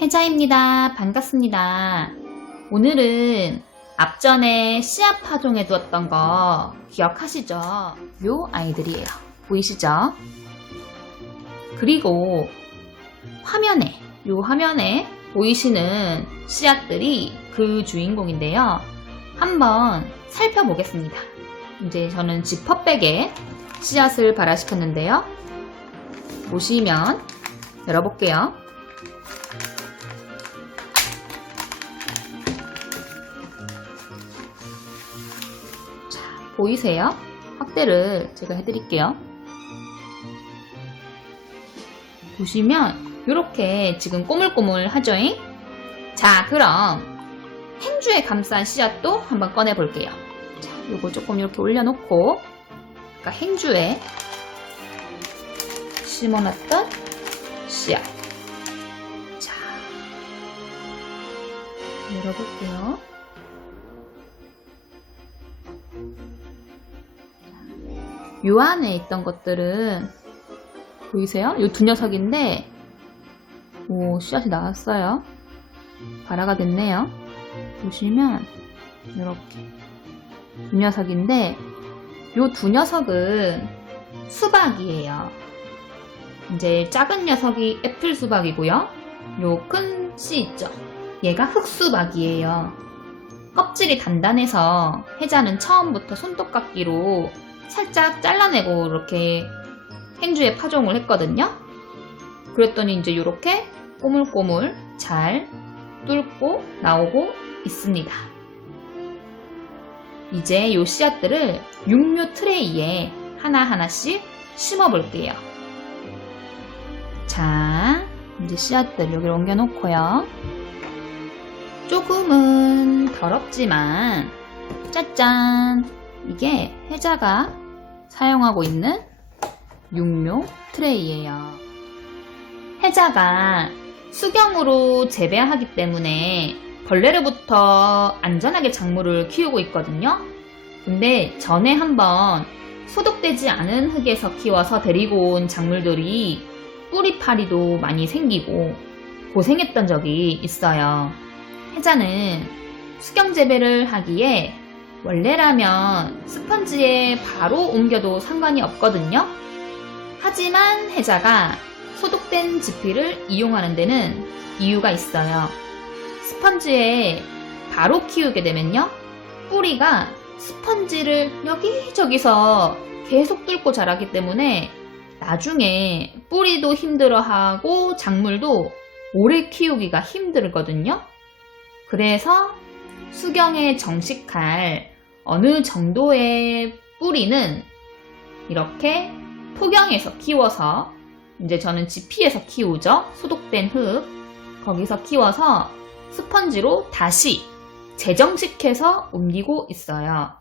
혜자입니다. 반갑습니다. 오늘은 앞전에 씨앗 파종해 두었던 거 기억하시죠? 요 아이들이에요. 보이시죠? 그리고 화면에 보이시는 씨앗들이 그 주인공인데요. 한번 살펴보겠습니다. 이제 저는 지퍼백에 씨앗을 발화시켰는데요. 보시면 열어볼게요. 자, 보이세요? 확대를 제가 해드릴게요. 보시면 이렇게 지금 꼬물꼬물하죠? 자, 그럼 행주에 감싼 씨앗도 한번 꺼내 볼게요. 자, 요거 조금 이렇게 올려놓고 아까 행주에 심어놨던 씨앗. 자, 열어볼게요. 요 안에 있던 것들은 보이세요? 요 두 녀석인데, 오, 씨앗이 나왔어요. 발화가 됐네요. 보시면 이렇게 두 녀석인데, 요 두 녀석은 수박이에요. 이제 작은 녀석이 애플 수박이고요. 요 큰 씨 있죠? 얘가 흑수박이에요. 껍질이 단단해서 혜자는 처음부터 손톱깎이로 살짝 잘라내고 이렇게 행주에 파종을 했거든요. 그랬더니 이제 이렇게 꼬물꼬물 잘 뚫고 나오고 있습니다. 이제 요 씨앗들을 육류 트레이에 하나하나씩 심어 볼게요. 자, 이제 씨앗들 여기로 옮겨 놓고요. 조금은 더럽지만 짜잔! 이게 혜자가 사용하고 있는 육류 트레이예요. 혜자가 수경으로 재배하기 때문에 벌레로부터 안전하게 작물을 키우고 있거든요. 근데 전에 한번 소독되지 않은 흙에서 키워서 데리고 온 작물들이 뿌리파리도 많이 생기고 고생했던 적이 있어요. 혜자는 수경 재배를 하기에 원래라면 스펀지에 바로 옮겨도 상관이 없거든요. 하지만 혜자가 소독된 지피를 이용하는 데는 이유가 있어요. 스펀지에 바로 키우게 되면요, 뿌리가 스펀지를 여기저기서 계속 뚫고 자라기 때문에 나중에 뿌리도 힘들어하고 작물도 오래 키우기가 힘들거든요. 그래서 수경에 정식할 어느 정도의 뿌리는 이렇게 토경에서 키워서, 이제 저는 지피에서 키우죠. 소독된 흙 거기서 키워서 스펀지로 다시 재정식해서 옮기고 있어요.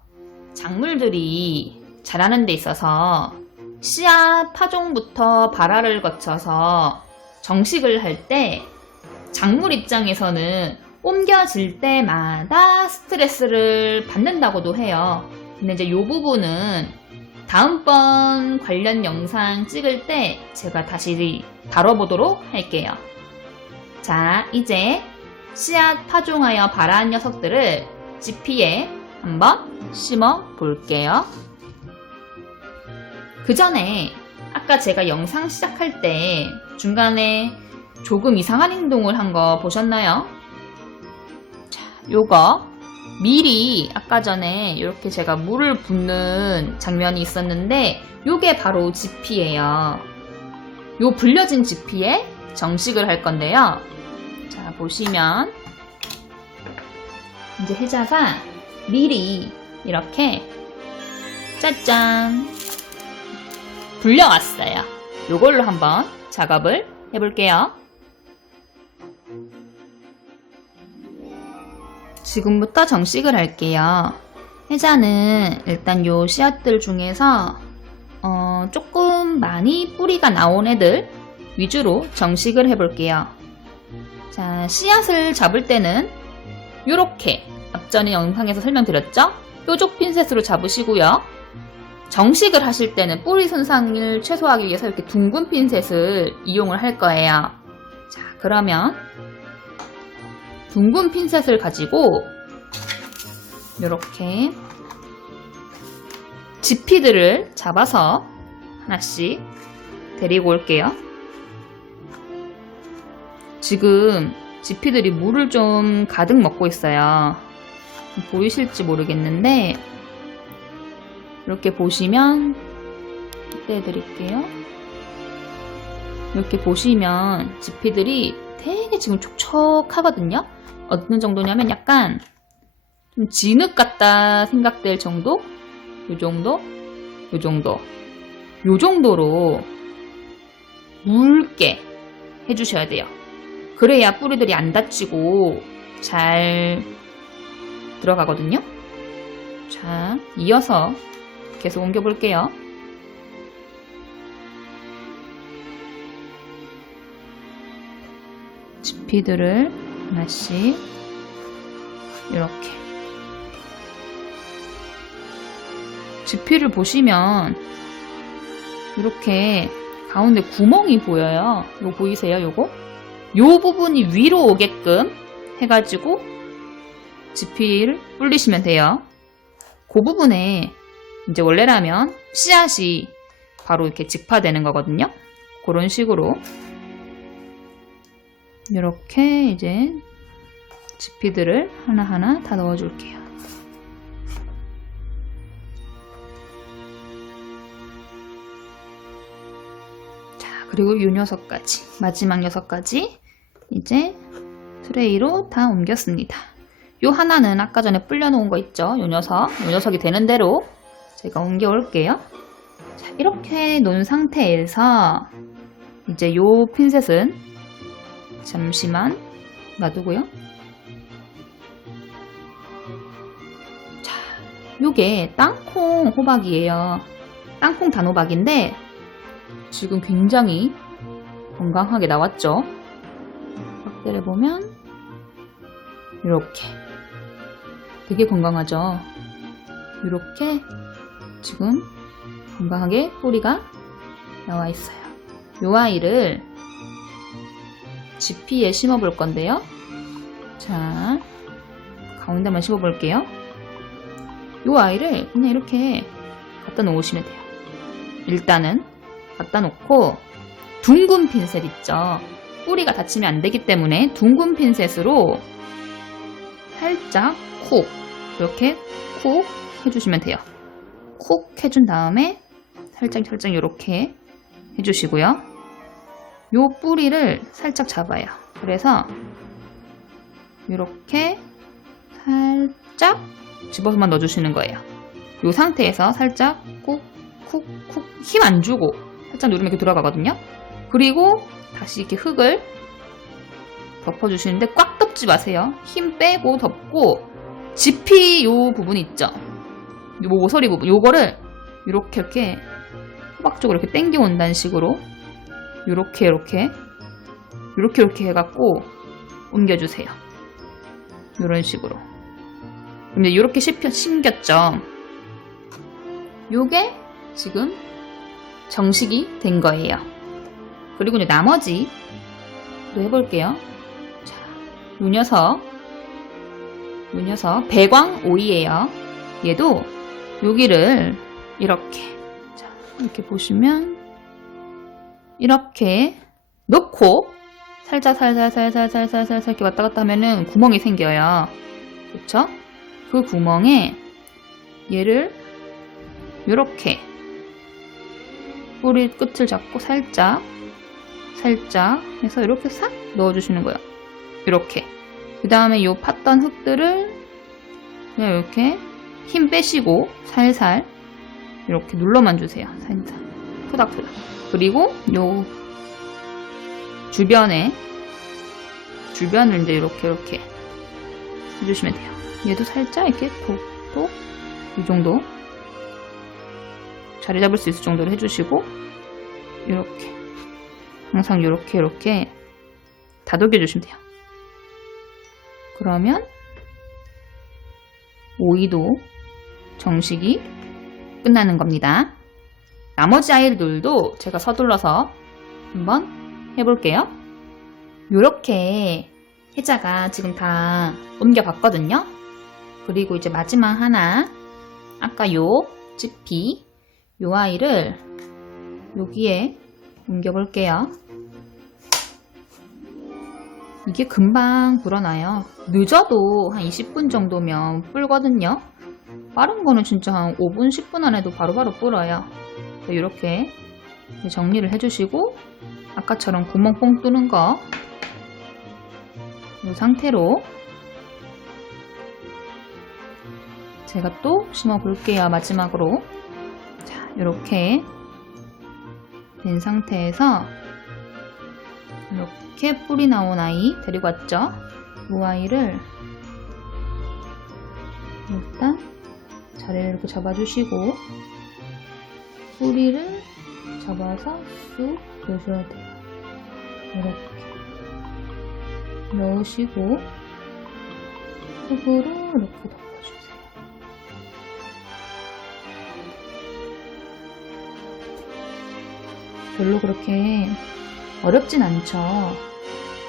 작물들이 자라는 데 있어서 씨앗 파종부터 발화를 거쳐서 정식을 할 때 작물 입장에서는 옮겨질 때마다 스트레스를 받는다고도 해요. 근데 이제 이 부분은 다음번 관련 영상 찍을 때 제가 다시 다뤄보도록 할게요. 자, 이제 씨앗 파종하여 발화한 녀석들을 지피에 한번 심어 볼게요. 그 전에 아까 제가 영상 시작할 때 중간에 조금 이상한 행동을 한 거 보셨나요? 자, 요거 미리 아까 전에 이렇게 제가 물을 붓는 장면이 있었는데 요게 바로 지피예요. 요 불려진 지피에 정식을 할 건데요. 자, 보시면 이제 혜자가 미리 이렇게 짜잔 불려왔어요. 요걸로 한번 작업을 해볼게요. 지금부터 정식을 할게요. 혜자는 일단 요 씨앗들 중에서 조금 많이 뿌리가 나온 애들 위주로 정식을 해볼게요. 자, 씨앗을 잡을 때는 요렇게 앞전에 영상에서 설명드렸죠? 뾰족 핀셋으로 잡으시고요. 정식을 하실 때는 뿌리 손상을 최소화하기 위해서 이렇게 둥근 핀셋을 이용을 할 거예요. 자, 그러면 둥근 핀셋을 가지고 이렇게 지피들을 잡아서 하나씩 데리고 올게요. 지금 지피들이 물을 좀 가득 먹고 있어요. 보이실지 모르겠는데 이렇게 보시면 떼드릴게요. 이렇게 보시면 지피들이 되게 지금 촉촉하거든요. 어느 정도냐면 약간 좀 진흙 같다 생각될 정도? 요 정도? 요 정도. 요 정도로 묽게 해주셔야 돼요. 그래야 뿌리들이 안 다치고 잘 들어가거든요. 자, 이어서 계속 옮겨볼게요. 지피들을 하나씩 이렇게 지피를 보시면 이렇게 가운데 구멍이 보여요. 이거 보이세요? 요거? 요 부분이 위로 오게끔 해가지고 지피를 불리시면 돼요. 그 부분에 이제 원래라면 씨앗이 바로 이렇게 직파되는 거거든요. 그런 식으로 이렇게 이제 지피들을 하나하나 다 넣어줄게요. 자, 그리고 요 녀석까지, 마지막 녀석까지 이제 트레이로 다 옮겼습니다. 요 하나는 아까 전에 불려놓은 거 있죠? 요 녀석이 되는 대로 제가 옮겨 올게요. 자, 이렇게 놓은 상태에서 이제 요 핀셋은 잠시만 놔두고요. 자, 요게 땅콩 호박이에요. 땅콩 단호박인데 지금 굉장히 건강하게 나왔죠? 확대를 보면 이렇게 되게 건강하죠? 이렇게 지금 건강하게 뿌리가 나와 있어요. 요 아이를 지피에 심어 볼 건데요. 자, 가운데만 심어 볼게요. 요 아이를 그냥 이렇게 갖다 놓으시면 돼요. 일단은 갖다 놓고 둥근 핀셋 있죠? 뿌리가 다치면 안 되기 때문에 둥근 핀셋으로 살짝 쿡 이렇게 쿡 해주시면 돼요. 쿡 해준 다음에 살짝 이렇게 해주시고요. 요 뿌리를 살짝 잡아요. 그래서 이렇게 살짝 집어서만 넣어주시는 거예요. 요 상태에서 살짝 쿡 힘 안 주고 살짝 누르면 이렇게 들어가거든요. 그리고 다시 이렇게 흙을 덮어주시는데 꽉 덮지 마세요. 힘 빼고 덮고 지피 요 부분 있죠? 요 모서리 부분 요거를 이렇게 호박 쪽으로 이렇게 당겨 온다는 식으로 이렇게 해갖고 옮겨주세요. 이런 식으로. 근데 이렇게 심겼죠? 요게 지금 정식이 된 거예요. 그리고 이제 나머지 또 해볼게요. 자, 요 녀석 배광 오이예요. 얘도 여기를 이렇게 보시면 이렇게 넣고 살살 이렇게 왔다 갔다 하면은 구멍이 생겨요. 그쵸? 그 구멍에 얘를 이렇게 뿌리 끝을 잡고 살짝 해서 이렇게 싹 넣어주시는 거예요. 이렇게. 그 다음에 요 팠던 흙들을 그냥 이렇게 힘 빼시고 살살 이렇게 눌러만 주세요. 살살. 토닥토닥. 그리고 요 주변을 이제 이렇게 해주시면 돼요. 얘도 살짝 이렇게 톡톡 이 정도 자리 잡을 수 있을 정도로 해주시고 이렇게 항상 이렇게 다독여 주시면 돼요. 그러면 오이도 정식이 끝나는 겁니다. 나머지 아이들도 제가 서둘러서 한번 해볼게요. 이렇게 혜자가 지금 다 옮겨봤거든요. 그리고 이제 마지막 하나, 아까 요 지피, 요 아이를 여기에 옮겨볼게요. 이게 금방 불어나요. 늦어도 한 20분 정도면 불거든요. 빠른 거는 진짜 한 5분, 10분 안에도 바로바로 불어요. 이렇게 정리를 해주시고 아까처럼 구멍 뽕 뚫는 거 이 상태로 제가 또 심어 볼게요. 마지막으로 자, 이렇게 된 상태에서 이렇게 뿌리 나온 아이 데리고 왔죠. 이 아이를 일단 자리를 이렇게 잡아주시고 뿌리를 잡아서 쑥 넣으셔야 돼요. 이렇게 넣으시고 흙으로 이렇게 덮어주세요. 별로 그렇게 어렵진 않죠.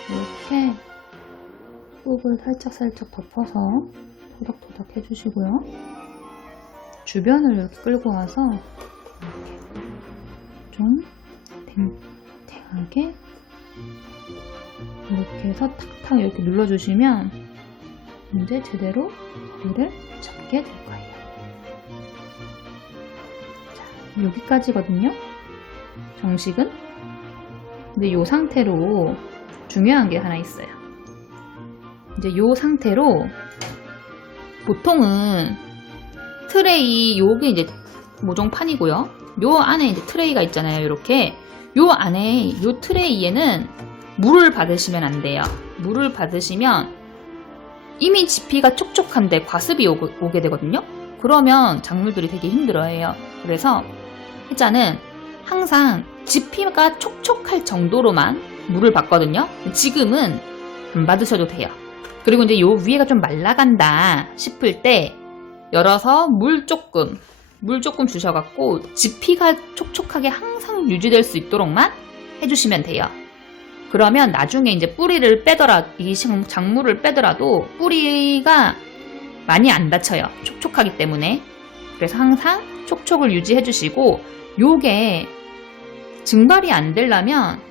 이렇게 흙을 살짝살짝 덮어서 토닥토닥 해주시고요. 주변을 이렇게 끌고 와서 이렇게 좀 탱탱하게 이렇게 해서 탁탁 이렇게 눌러주시면 이제 제대로 자리를 잡게 될 거예요. 자, 여기까지거든요. 정식은. 근데 이 상태로 중요한 게 하나 있어요. 이제 이 상태로 보통은 트레이, 요게 이제 모종판이고요. 요 안에 이제 트레이가 있잖아요. 이렇게. 요 안에, 요 트레이에는 물을 받으시면 안 돼요. 물을 받으시면 이미 지피가 촉촉한데 과습이 오게 되거든요. 그러면 작물들이 되게 힘들어해요. 그래서 혜자는 항상 지피가 촉촉할 정도로만 물을 받거든요. 지금은 안 받으셔도 돼요. 그리고 이제 요 위에가 좀 말라간다 싶을 때 열어서 물 조금 주셔갖고 지피가 촉촉하게 항상 유지될 수 있도록만 해주시면 돼요. 그러면 나중에 이제 뿌리를 이 작물을 빼더라도 뿌리가 많이 안 다쳐요. 촉촉하기 때문에. 그래서 항상 촉촉을 유지해 주시고, 요게 증발이 안 되려면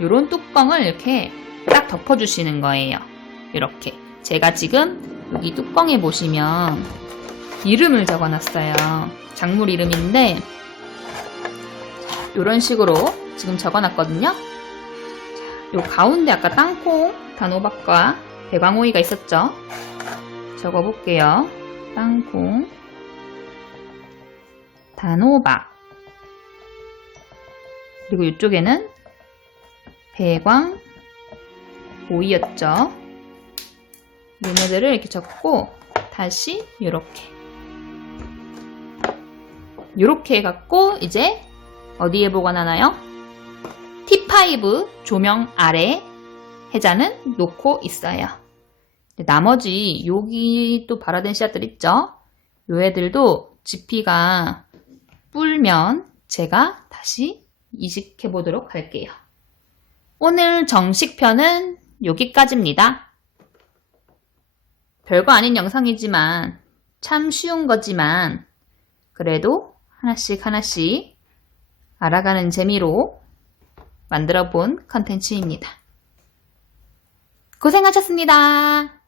요런 뚜껑을 이렇게 딱 덮어 주시는 거예요. 이렇게. 제가 지금 여기 뚜껑에 보시면 이름을 적어 놨어요. 작물 이름인데 요런 식으로 지금 적어 놨거든요. 요 가운데 아까 땅콩, 단호박과 대광오이가 있었죠? 적어볼게요. 땅콩, 단호박, 그리고 이쪽에는 배광, 오이였죠? 요모들을 이렇게 적고 다시 요렇게 해갖고 이제 어디에 보관하나요? T5 조명 아래 혜자는 놓고 있어요. 나머지 여기 또 발화된 씨앗들 있죠? 요 애들도 지피가 불면 제가 다시 이식해 보도록 할게요. 오늘 정식편은 여기까지입니다. 별거 아닌 영상이지만 참 쉬운 거지만 그래도 하나씩 알아가는 재미로 만들어 본 컨텐츠입니다. 고생하셨습니다.